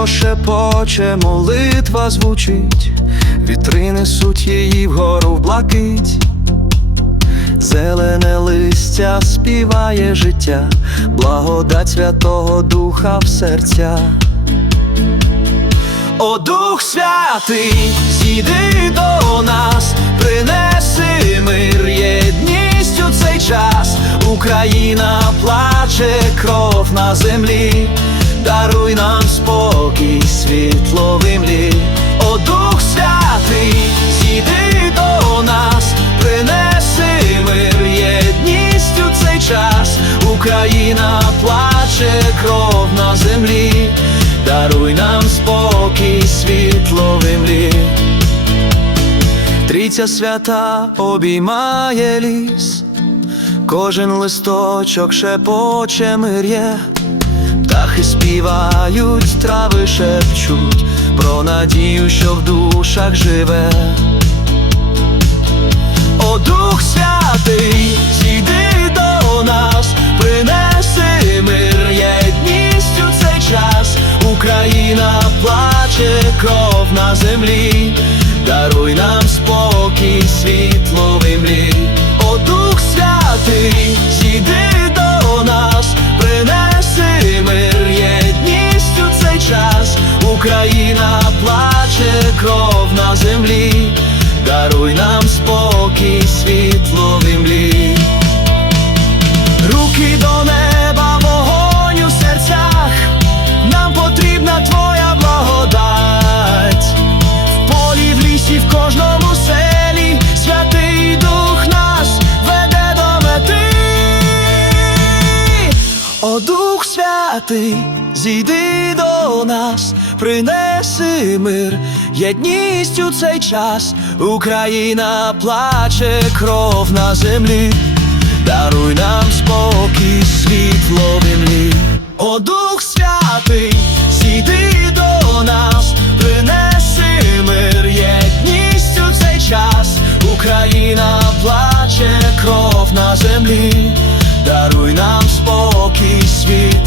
небо шепоче, молитва звучить, вітри несуть її вгору в блакить. Зелене листя співає життя, благодать Святого Духа в серця. О Дух Святий, зійди до нас, принеси мир, єдність у цей час. Україна плаче, кров на землі, даруй нам спокій, світло в імлі. О Дух Святий, зійди до нас, принеси мир, єдність у цей час. Україна плаче, кров на землі, даруй нам спокій, світло в імлі. Трійця свята обіймає ліс, кожен листочок шепоче мир'є, птахи співають, трави шепчуть про надію, що в душах живе. О Дух Святий, зійди до нас, принеси мир, єдність цей час. Україна плаче, кров на землі, даруй нам спокій, світло Україна плаче, кров на землі, даруй нам спокій, світло в імлі. Руки до неба, вогонь у серцях, нам потрібна твоя благодать. В полі, в лісі, в кожному селі, святий дух нас веде до мети. О Дух Святий, зійди до нас, принеси мир, єдність у цей час. Україна плаче кров на землі, даруй нам спокій, світло землі. О Дух Святий, зійди до нас, принеси мир, єдність у цей час, Україна плаче кров на землі, даруй нам спокій світ.